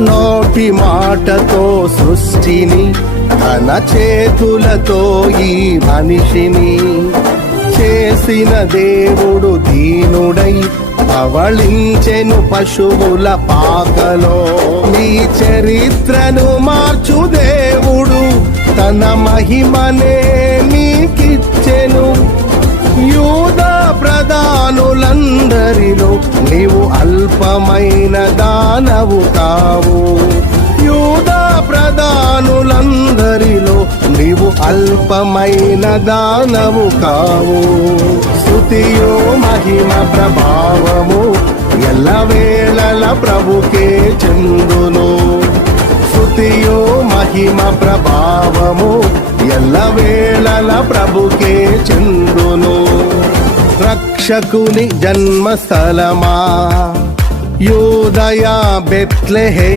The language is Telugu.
నోటి మాటతో సృష్టిని, తన చేతులతో ఈ మనిషిని చేసిన దేవుడు దీనుడై అవళించెను పశువుల పాకలో. నీ చరిత్రను మార్చు దేవుడు తన మహిమనే నీకిచ్చెను. యూదా ప్రధానులందరిలో నీవు అల్పమైన దానవు కావు. యూదా ప్రధానులందరిలో నీవు అల్పమైన దానవు కావు. స్తుతియో మహిమ ప్రభావము ఎల్లవేళల ప్రభుకే చెందును. స్తుతియో మహిమ ప్రభావము ఎల్లవేళల ప్రభుకే చెందును. రక్షకుని జన్మస్థలమా యూదయ బెత్లెహేము,